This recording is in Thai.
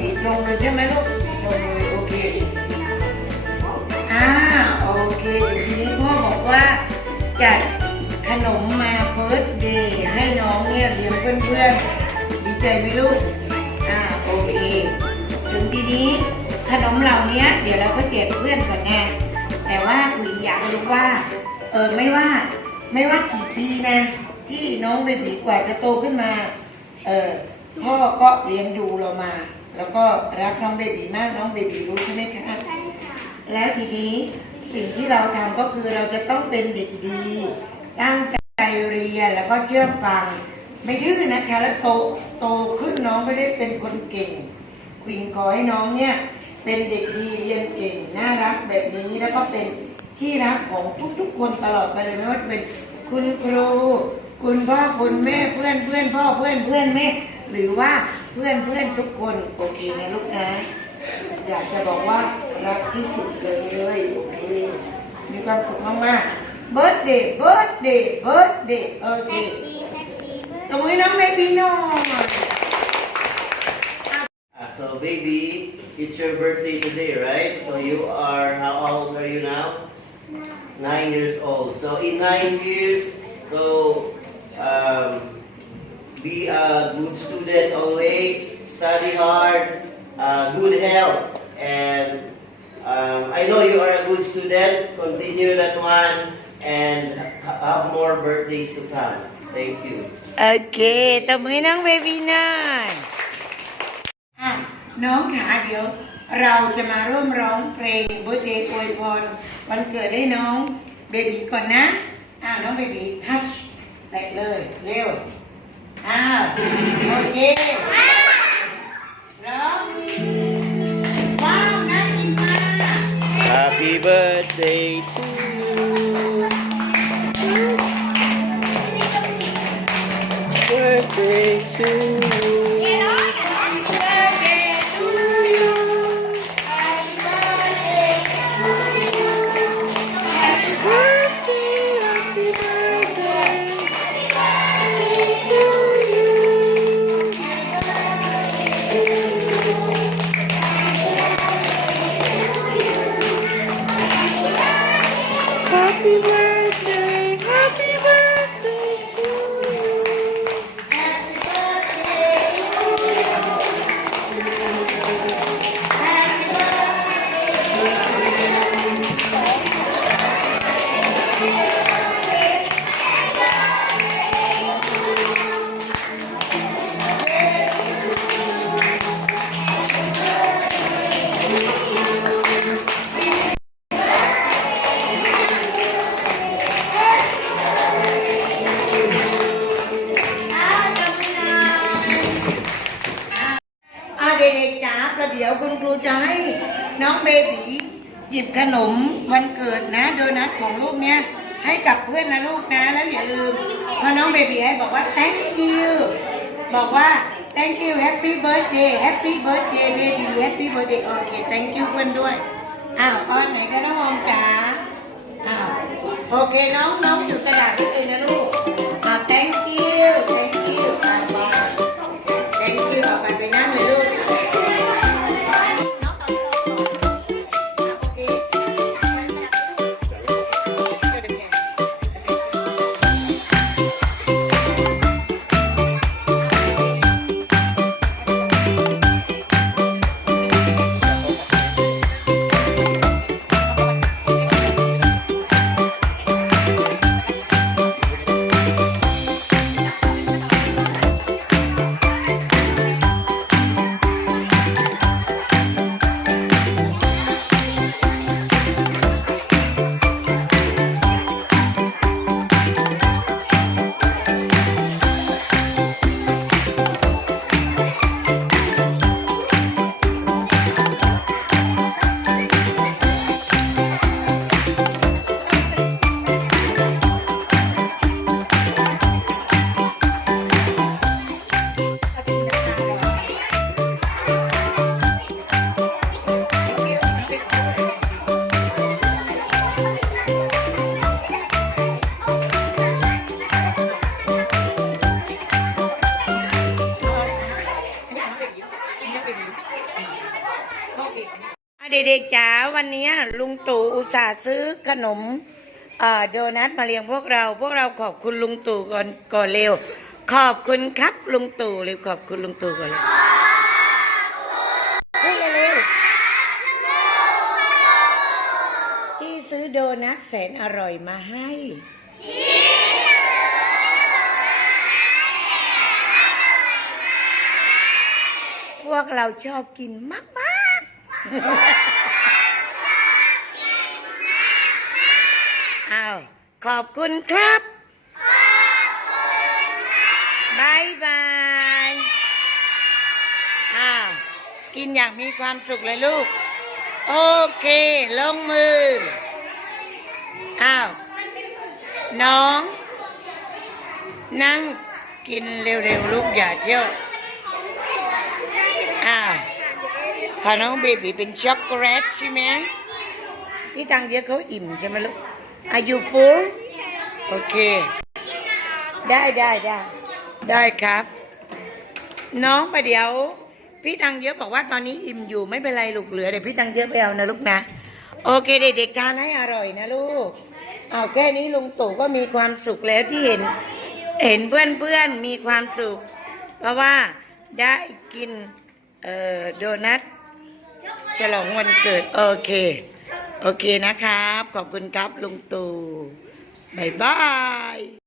น้องเบบีตรงเลยใช่ไหมลูกตรงเลยโอเคอ่าโอเคทีนี้พ่อบอกว่าจัดขนมมาเฟิร์สเดย์ให้น้องเนี่ยเลี้ยงเพื่อนๆดีใจไหมลูกอ่าโอเคถึงทีนี้ขนมเหล่านี้เดี๋ยวเราก็แจกเพื่อนก่อนนะแต่ว่าคุยอยากรู้ว่า เออไม่ว่าไม่ว่ากี่ปีนะที่น้องเบบีกว่าจะโตขึ้นมา เออ พ่อก็เลี้ยงดูเรามา แล้วก็รักน้องเบบีมากน้องเบบีรู้ใช่ไหมคะใช่ค่ะแล้วทีนี้สิ่งที่เราทำก็คือเราจะต้องเป็นเด็กดี ตั้งใจเรียนแล้วก็เชื่อฟัง ไม่ดื้อนะคะ แล้วโตโตขึ้นน้องก็ได้เป็นคนเก่งควินขอให้น้องเนี่ยเป็นเด็กดีเรียนเก่งน่ารักแบบนี้แล้วก็เป็นที่รักของทุกๆ คนตลอดไปเลยไม่ว่าจะเป็นคุณครูคุณพ่อคุณแม่เพื่อนเพื่อนพ่อเพื่อนเพื่อนแม่ หรือว่าเพื่อนเพื่อนทุกคนโอเคนะลูกนะ อยากจะบอกว่ารักที่สุดเลยโอเคมีความสุขมากๆเบิร์ดเดย์เบิร์ดเดย์เบิร์ดเดย์โอเคแฮปปี้แฮปปี้เบิร์ดตบมือให้น้องเบบีหน่อย Uh, so baby, it's your birthday today, right? So you are, how old are you now? Nine years old. So in nine years, so um, be a good student always, study hard, uh, good health, and um, I know you are a good student. Continue that one, and ha- have more birthdays to come. Thank you. โอเคตบมือให้น้องเบบีหน่อยอ่ะน้องขาเดี๋ยว เราจะมาร่วมร้องเพลงเบ r ร์ d เดย์อวยพรวันเกิดให้น้องเบบีก่อนนะ อ่าน้องเบบีทัชแตะเลย เร็ว อ้าว โอเคร้องว้าวน่ากินมาก Happy birthday to you. Birthday to you. คุณครูจะให้น้องเบบีหยิบขนมวันเกิดนะ โดนัทของลูกเนี้ยให้กับเพื่อนนะลูกนะ แล้วอย่าลืมพอน้องเบบีให้บอกว่า thank you บอกว่า thank you happy birthday happy birthday baby happy birthday โอเค thank you เพื่อนด้วยอ้าวอ้อนไหนก็น้องออมจ๋าอ้าวโอเคน้องน้องถือกระดาษได้วยนะลูก ด็กๆจ๋าวันนี้ลุงตู่อุตส่าห์ซื้อขนมโดนัทมาเลี้ยงพวกเรา พวกเราขอบคุณลุงตู่ก่อนก่อนเร็ว ขอบคุณครับลุงตู่เร็วขอบคุณลุงตู่ก่อนเลยพูดเร็วที่ซื้อโดนัทแสนอร่อยมาให้พวกเราชอบกินมากมากๆ ขอ้าวขอบคุณครับบายบายอ้าวกินอย่างมีความสุขเลยลูก โอเค ลงมือ อ้าว น้อง นั่งกินเร็วๆ ลูกอย่าเที่ยวอ่าพอน้องเบบีเป็นช็อกโกแลตใช่ไหมพี่ตังเดียวเขาอิ่มใช่ไหมลูก Are you full โอเค ได้ได้ได้ ได้ครับ น้องประเดี๋ยว พี่ตังเยอะบอกว่าตอนนี้อิ่มอยู่ไม่เป็นไรลูกเหลือเดี๋ยวพี่ตังเยอะไปเอานะลูกนะ โอเคเด็กๆทานให้อร่อยนะลูก เอาแค่นี้ลุงตู่ก็มีความสุขแล้วที่เห็น เห็นเพื่อนๆมีความสุข เพราะว่าได้กิน เอ่อโดนัทฉลองวันเกิด โอเค โอเคนะครับ ขอบคุณครับลุงตู่บายบาย